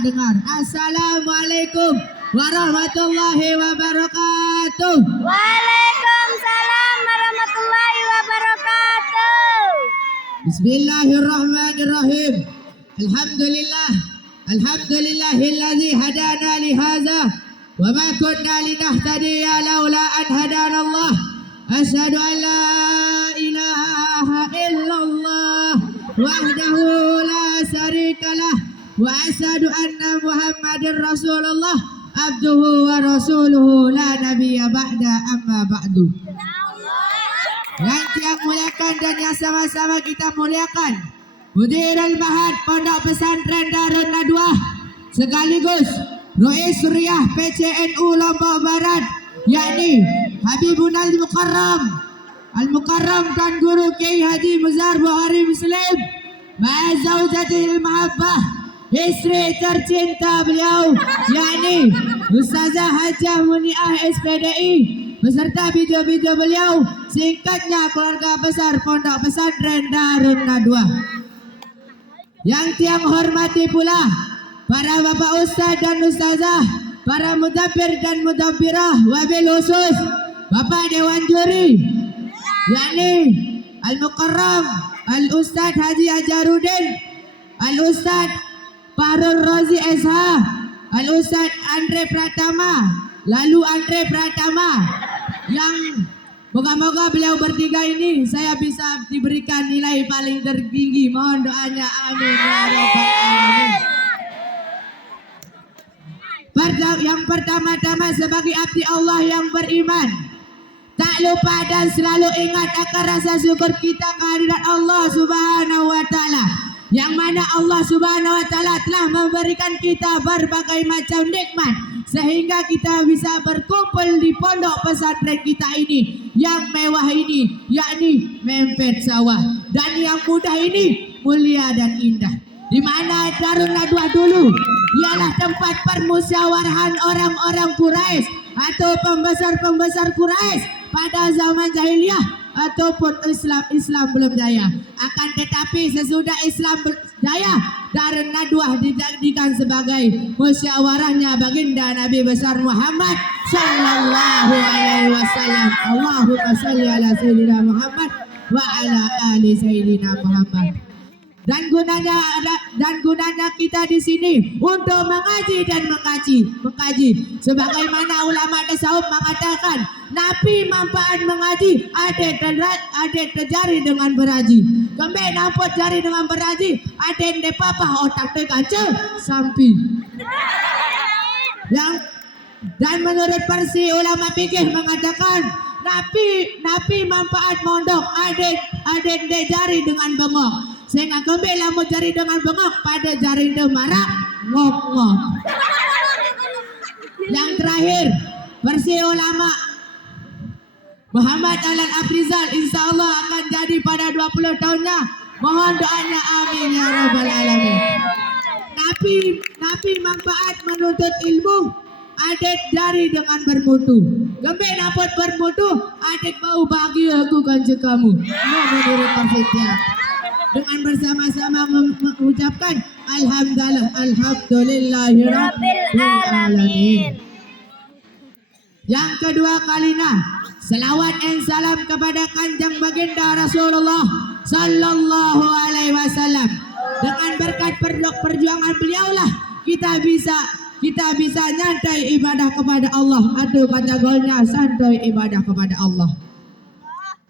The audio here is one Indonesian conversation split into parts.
dengar. Assalamualaikum warahmatullahi wabarakatuh. Waalaikumsalam warahmatullahi wabarakatuh. Bismillahirrahmanirrahim. Alhamdulillahilladzi hadana li hadza wa ma kunna linahtadiya laula an hadanallah. Asyhadu an la ilaha illallah wahdahu la syarikalah wa asyhadu anna Muhammadar Rasulullah abduhu wa rasuluhu la nabiyya ba'da amma ba'du. Yang kita muliakan dan yang sama-sama kita muliakan Mudirul Mahad Pondok Pesantren Darun Nadwah sekaligus Rois Suriah PCNU Lombok Barat, yakni Habibun Al-Mukarram dan Guru Kiai Haji Muzar Bukhari Muslim Ma'azawjatil Mahabbah, istri tercinta beliau, yakni Ustazah Hajah Muniah SPDI beserta video-video beliau, singkatnya keluarga besar Pondok Pesantren Darun Nadwah. Yang tiang hormati pula para bapak ustaz dan ustazah, para mudabir dan mudabirah, wabil khusus bapak dewan juri, yakni Al-Mukarram Al-Ustaz Haji Ajaruddin, Al-Ustaz Fahrul Razi SH, Al-Ustaz Andre Pratama, lalu Andre Pratama, yang moga-moga beliau bertiga ini saya bisa diberikan nilai paling tertinggi. Mohon doanya, amin ya rabbal alamin. Yang pertama-tama sebagai abdi Allah yang beriman, tak lupa dan selalu ingat akan rasa syukur kita kehadirat Allah Subhanahu wa taala, yang mana Allah Subhanahu wa taala telah memberikan kita berbagai macam nikmat sehingga kita bisa berkumpul di pondok pesantren kita ini yang mewah ini, yakni Mempet Sawah, dan yang mudah ini mulia dan indah, di mana Darun Nadwah dulu ialah tempat permusyawarahan orang-orang Quraisy atau pembesar-pembesar Quraisy pada zaman jahiliyah ataupun Islam belum jaya. Akan tetapi sesudah Islam jaya, Darun Nadwah dijadikan sebagai musyawarahnya baginda Nabi besar Muhammad sallallahu alaihi wasallam. Allahumma shalli ala sayyidina Muhammad wa ala ali sayyidina Muhammad. Dan gunanya kita di sini untuk mengaji dan mengkaji. Sebagaimana ulama tasawuf mengatakan, napi manfaat mengaji ada terjari dengan beraji. Kembe nampot jari dengan beraji, ada de papah otak te kaca sampi. Dan menurut versi ulama fikih mengatakan, napi manfaat mondok ada de jari dengan bengok. Sehingga kembali lamu jari dengan bengok pada jari de marak ngok-ngok. Yang terakhir, versi ulama Muhammad Alan Afrizal insya Allah akan jadi pada 20 tahunnya. Mohon doanya, amin ya rabbal alamin. Nabi manfaat menuntut ilmu, adik jari dengan bermutu. Gembek dapat bermutu, adik bau bahagia aku kan kamu. Menurut persisnya. Dengan bersama-sama mengucapkan Alhamdulillahirabbil alamin. Yang kedua kalinya, selawat dan salam kepada kanjeng baginda Rasulullah sallallahu alaihi wasallam. Dengan berkat perjuangan beliaulah kita bisa nyantai ibadah kepada Allah. Aduh kata golnya santai ibadah kepada Allah.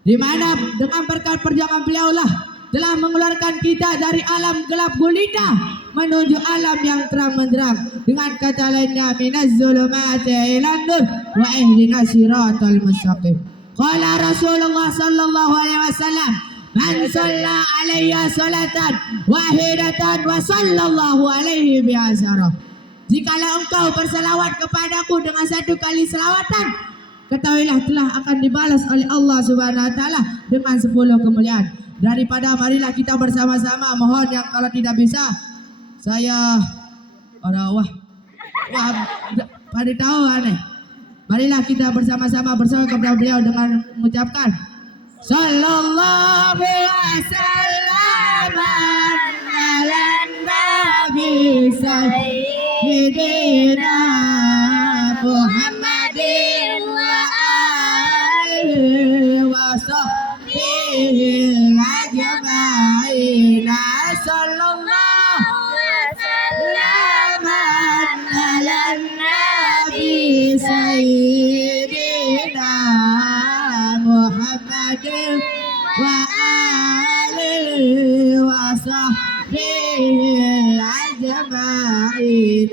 Di mana dengan berkat perjuangan beliaulah telah mengeluarkan kita dari alam gelap gulita menuju alam yang terang benderang. Dengan kata lainnya, minaz zulumati ilan nur wa ihdinas siratal mustaqim. Qala Rasulullah sallallahu alaihi wasallam, man shalla alayya salatan wahidatan wa sallallahu alaihi bi'asyara. Jikalau engkau berselawat kepadaku dengan satu kali selawatan, ketahuilah telah akan dibalas oleh Allah Subhanahu wa taala dengan 10 kemuliaan. Daripada marilah kita bersama-sama, mohon yang kalau tidak bisa saya wah pada tahu aneh. Marilah kita bersama-sama bersama kepada beliau dengan mengucapkan sallallahu wasallam ala nabi sayyidina Muhammadin wa alihi wa sahbihi ajma'in. Sallallahu wasallaman ala nabi sayyidina Muhammadin wa alihi wa sahbihi ajma'in.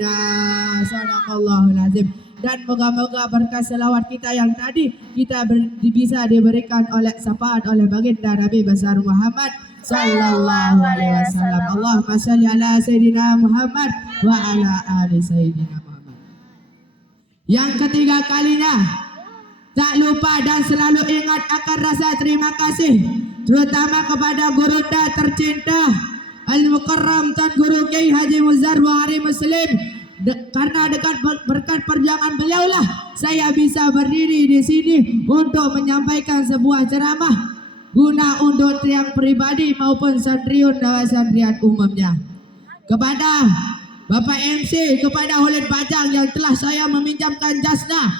Sadaqallahul azim. Dan moga-moga berkat selawat kita yang tadi kita bisa diberikan oleh syafaat oleh baginda Nabi besar Muhammad sallallahu alaihi wasallam. Allahumma shalli ala sayyidina Muhammad wa ala ali sayyidina Muhammad. Yang ketiga kalinya, tak lupa dan selalu ingat akan rasa terima kasih terutama kepada gurunda tercinta Al-Mukarram Tan Guru Kiai Haji Muzar Buhari Muslim. Karena dekat berkat perjuangan beliau lah saya bisa berdiri di sini untuk menyampaikan sebuah ceramah guna untuk yang pribadi maupun santriun dan santrian umumnya. Kepada Bapak MC, kepada Holid Bajang yang telah saya meminjamkan jasnya,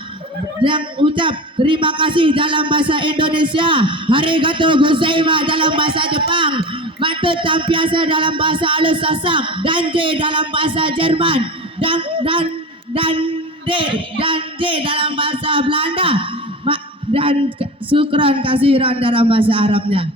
yang ucap terima kasih dalam bahasa Indonesia, Arigatou gozaimasu dalam bahasa Jepang, Matut Tampiasa dalam bahasa Alus Sasak, Danje dalam bahasa Jerman, dan D dalam bahasa Belanda, dan syukran kasiran dalam bahasa Arabnya.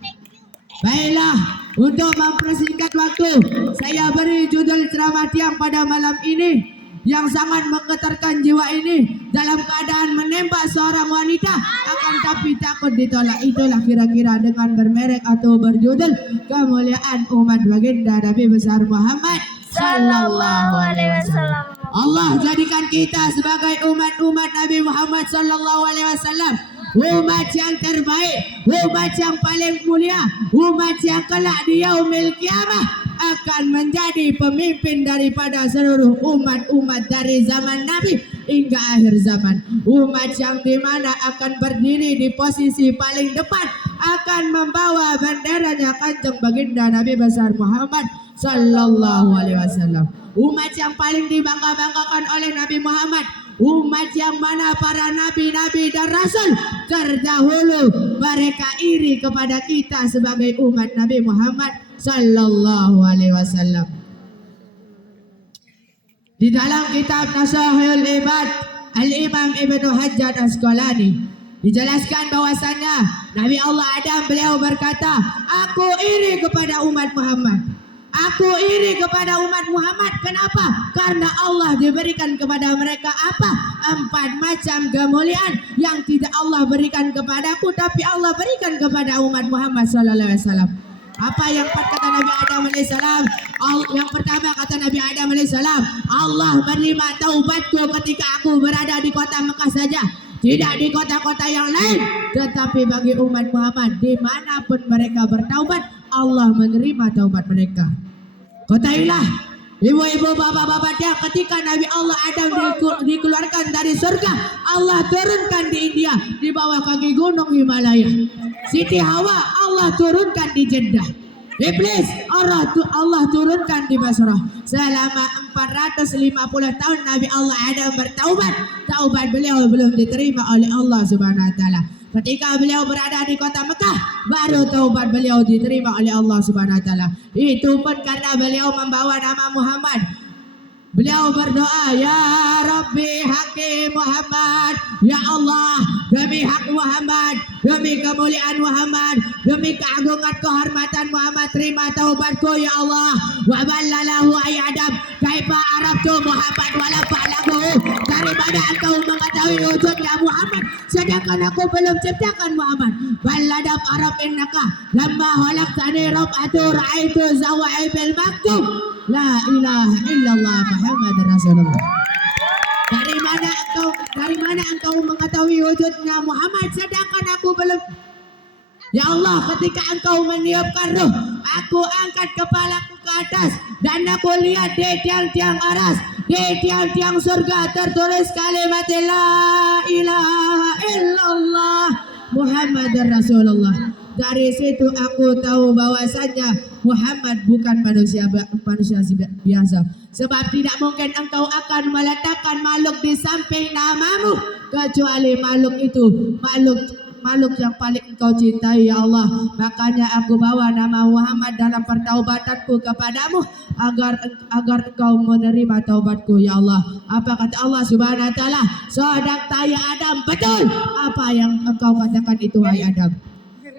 Baiklah, untuk mempersingkat waktu, saya beri judul ceramah tiang pada malam ini yang sangat menggetarkan jiwa ini dalam keadaan menembak seorang wanita akan tapi takut ditolak. Itulah kira-kira dengan bermerek atau berjudul kemuliaan umat baginda Nabi besar Muhammad sallallahu alaihi wasallam. Allah jadikan kita sebagai umat-umat Nabi Muhammad sallallahu alaihi wasallam umat yang terbaik, umat yang paling mulia, umat yang kelak di yaumil kiamah akan menjadi pemimpin daripada seluruh umat-umat dari zaman Nabi hingga akhir zaman. Umat yang dimana akan berdiri di posisi paling depan, akan membawa benderanya kanjeng baginda Nabi besar Muhammad sallallahu alaihi wasallam. Umat yang paling dibangga-banggakan oleh Nabi Muhammad, umat yang mana para nabi-nabi dan rasul terdahulu mereka iri kepada kita sebagai umat Nabi Muhammad sallallahu alaihi wasallam. Di dalam kitab Nasahul Ibad Al-Imam Ibnu Hajar Asqalani dijelaskan bahwasannya Nabi Allah Adam beliau berkata, aku iri kepada umat Muhammad. Aku iri kepada umat Muhammad. Kenapa? Karena Allah diberikan kepada mereka apa? 4 macam kemuliaan yang tidak Allah berikan kepadaku, tapi Allah berikan kepada umat Muhammad sallallahu alaihi wasallam. Apa yang kata Nabi Adam alaihissalam? Yang pertama kata Nabi Adam alaihissalam, Allah menerima taubatku ketika aku berada di kota Mekah saja, tidak di kota-kota yang lain. Tetapi bagi umat Muhammad, dimanapun mereka bertaubat, Allah menerima taubat mereka. Ketahuilah, ibu-ibu, bapak-bapak, dia ketika Nabi Allah Adam dikeluarkan dari surga, Allah turunkan di India di bawah kaki gunung Himalaya. Siti Hawa Allah turunkan di Jeddah. Iblis Allah turunkan di Basrah. Selama 450 tahun Nabi Allah Adam bertaubat. Taubat beliau belum diterima oleh Allah Subhanahu wa taala. Ketika beliau berada di kota Mekah, baru taubat beliau diterima oleh Allah Subhanahu wa taala. Itu pun karena beliau membawa nama Muhammad. Beliau berdoa, ya Rabbi Hakim Muhammad, ya Allah, demi hak Muhammad, demi kemuliaan Muhammad, demi keagungan kehormatan Muhammad, terima taubatku ya Allah. Wa ballalahu ayadab kaifa arabtu Muhammad wala fa'lahu. Dari mana engkau mengetahui wujudnya Muhammad sedangkan aku belum ciptakan Muhammad? Balladab Arab innaka lamma khalaqtani rab'atu ra'aitu zawai bil maktub la ilaha illallah Muhammad Rasulullah. Dari mana engkau mengetahui wujudnya Muhammad sedangkan aku belum? Ya Allah, ketika engkau meniupkan ruh, aku angkat kepalaku ke atas dan aku lihat di tiang-tiang aras, di tiang-tiang surga tertulis kalimat la ilaha illallah Muhammad Rasulullah. Dari situ aku tahu bahwasanya Muhammad bukan manusia biasa. Sebab tidak mungkin engkau akan meletakkan makhluk di samping namamu kecuali makhluk itu makhluk yang paling engkau cintai ya Allah. Makanya aku bawa nama Muhammad dalam pertaubatanku kepadamu agar engkau menerima taubatku ya Allah. Apa kata Allah Subhanahu wa taala? Sadaqta ya Adam, betul apa yang engkau katakan itu wahai Adam.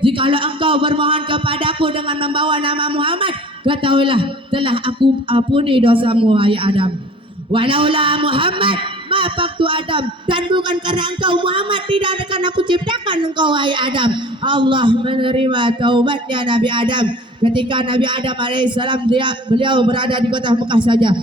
Jikalau engkau bermohon kepadaku dengan membawa nama Muhammad, ketahuilah telah aku ampuni dosamu wahai Adam. Walaula Muhammad ma faktu Adam, dan bukan karena engkau Muhammad tidak akan aku ciptakan engkau wahai Adam. Allah menerima taubatnya Nabi Adam. Ketika Nabi Adam alaihissalam beliau berada di kota Mekah saja,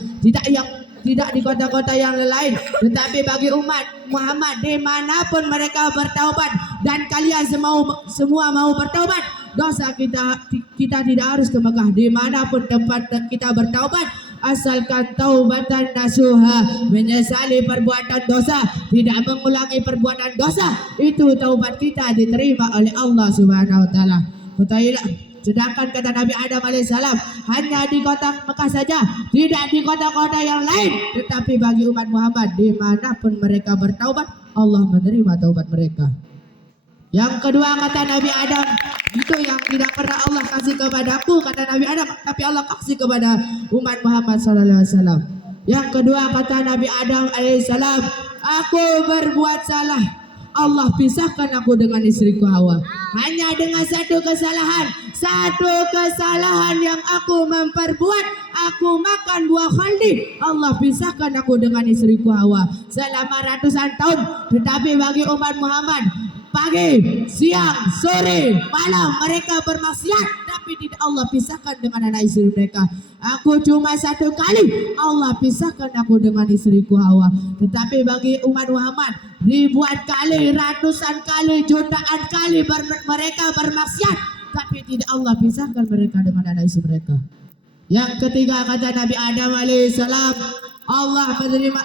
tidak di kota-kota yang lain, tetapi bagi umat Muhammad dimanapun mereka bertaubat, dan kalian semua mau bertaubat, dosa kita tidak harus ke Mekah, dimanapun tempat kita bertaubat, asalkan taubatan nasuha, menyesali perbuatan dosa, tidak mengulangi perbuatan dosa, itu taubat kita diterima oleh Allah Subhanahu wa taala. Sedangkan kata Nabi Adam alaihissalam hanya di kota Mekah saja, tidak di kota-kota yang lain. Tetapi bagi umat Muhammad dimanapun mereka bertaubat, Allah menerima taubat mereka. Yang kedua kata Nabi Adam, itu yang tidak pernah Allah kasih kepadaku, kata Nabi Adam, tapi Allah kasih kepada umat Muhammad SAW. Yang kedua kata Nabi Adam alaihissalam, aku berbuat salah, Allah pisahkan aku dengan istriku Hawa. Hanya dengan satu kesalahan yang aku memperbuat, aku makan buah khaldi, Allah pisahkan aku dengan istriku Hawa selama ratusan tahun. Tetapi bagi umat Muhammad, pagi, siang, sore, malam mereka bermaksiat, tapi tidak Allah pisahkan dengan anak istri mereka. Aku cuma satu kali Allah pisahkan aku dengan istriku Hawa. Tetapi bagi umat Muhammad, ribuan kali, ratusan kali, jutaan kali mereka bermaksiat, tapi tidak Allah pisahkan mereka dengan anak istri mereka. Yang ketiga kata Nabi Adam alaihissalam, Allah menerima.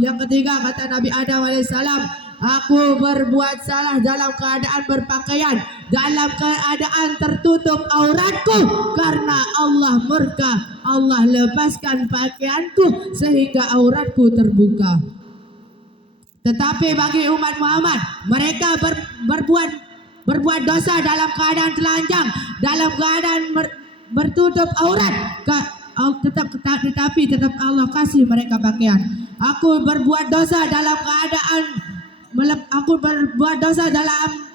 Yang ketiga kata Nabi Adam alaihissalam, aku berbuat salah dalam keadaan berpakaian, dalam keadaan tertutup auratku, karena Allah murka, Allah lepaskan pakaianku sehingga auratku terbuka. Tetapi bagi umat Muhammad, mereka berbuat dosa dalam keadaan telanjang, dalam keadaan bertutup aurat, tetapi tetap Allah kasih mereka pakaian. Aku berbuat dosa dalam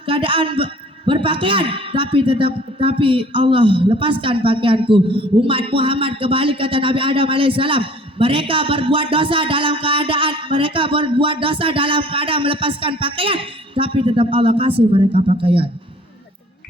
keadaan berpakaian, tapi Allah lepaskan pakaianku. Umat Muhammad kembali kata Nabi Adam alaihissalam, mereka berbuat dosa dalam keadaan melepaskan pakaian, tapi tetap Allah kasih mereka pakaian.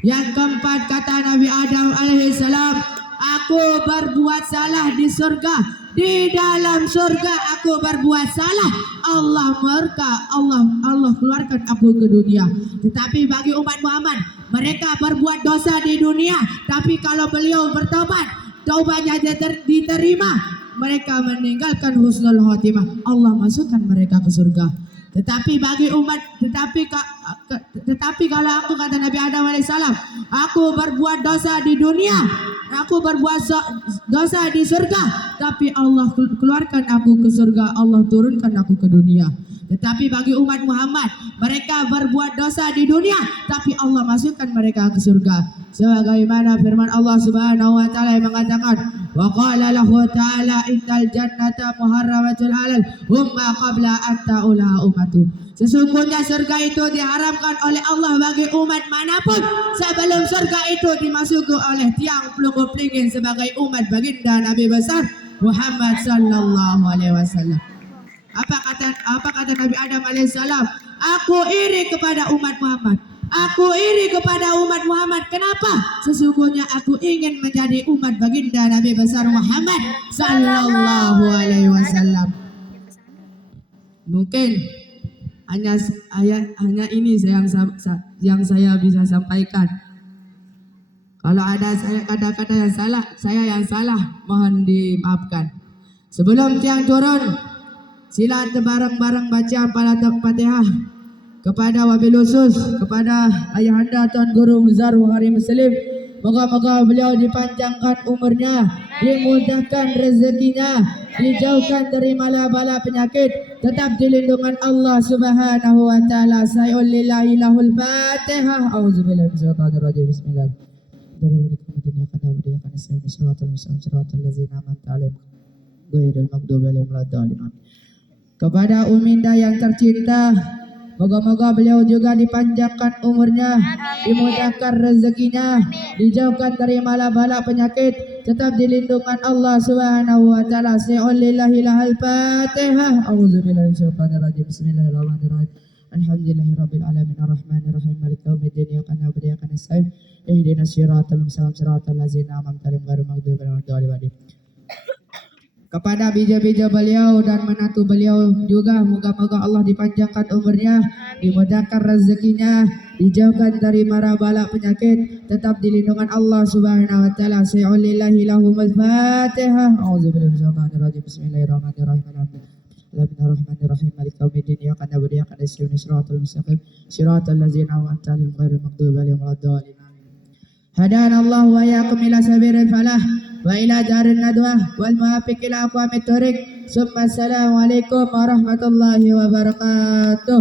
Yang keempat kata Nabi Adam alaihissalam, aku berbuat salah di surga. Di dalam surga aku berbuat salah, Allah murka, Allah keluarkan aku ke dunia. Tetapi bagi umat Muhammad, mereka berbuat dosa di dunia, tapi kalau beliau bertobat, taubatnya diterima, mereka meninggalkan husnul khotimah, Allah masukkan mereka ke surga. Tetapi kalau aku kata Nabi Adam alaihissalam, aku berbuat dosa di dunia, aku berbuat dosa di surga, tapi Allah keluarkan aku ke surga, Allah turunkan aku ke dunia. Tetapi bagi umat Muhammad, mereka berbuat dosa di dunia, tapi Allah masukkan mereka ke surga. Sebagaimana firman Allah Subhanahu wa taala yang mengatakan, wa qala lahu ta'ala innal jannata muharramatun 'alal umma qabla an ta'ula ummatu. Sesungguhnya surga itu diharamkan oleh Allah bagi umat manapun sebelum surga itu dimasuki oleh tiang pelunggu-pelingin sebagai umat baginda Nabi besar Muhammad sallallahu alaihi wasallam. Apa kata Nabi Adam alaihissalam? Aku iri kepada umat Muhammad. Aku iri kepada umat Muhammad. Kenapa? Sesungguhnya aku ingin menjadi umat baginda Nabi besar Muhammad sallallahu alaihi wasallam. Mungkin hanya ini yang saya bisa sampaikan. Kalau ada saya kata-kata yang salah, mohon dimaafkan. Sebelum tiang turun, sila bareng-bareng baca Al-Fatihah kepada wabil khusus kepada ayahanda Tuan Guru Muzar Bukhari Muslim, moga-moga beliau dipanjangkan umurnya, dimudahkan rezekinya, dijauhkan dari bala penyakit, tetap di lindungan Allah Subhanahu wa taala. Lillahi lahul Fatihah. Auzubillahi minasyaitonir rajim. Bismillah. Kepada Uminda yang tercinta, moga-moga beliau juga dipanjangkan umurnya, dimudahkan rezekinya, dijauhkan dari bala penyakit, tetap di lindungan Allah Subhanahu wa taala. Lillahi lahul Fatihah. Auzubillahi minasyaitonir rajim. Bismillahirrahmanirrahim. Alhamdulillahirabbil alamin arrahmanir rahim maliki yaumiddin iyyaka na'budu wa iyyaka nasta'in ihdinas siratal mustaqim siratal ladzina an'amta 'alaihim ghairil maghdubi 'alaihim waladdallin. Kepada bija-bija beliau dan menantu beliau juga, moga-moga Allah dipanjangkan umurnya, dimudahkan rezekinya, dijauhkan dari mara bala penyakit, tetap di lindungan Allah Subhanahu wa taala. Lillahi lahumul Fatihah. Auzubillahi minasyaitonir rajim. Bismillahirrahmanirrahim. Bismillahirrahmanirrahim. Maliki yaumiddin iyyaka na'budu wa iyyaka nasta'in siratal mustaqim siratal ladzina an'amta 'alaihim ghairil maghdubi alaihim waladdallin. Hadanallahu wa iyyakum ila sabilil falah wa ila darin nadwah wal muwaffiq ila aqwamit thoriq. Assalamualaikum warahmatullahi wabarakatuh.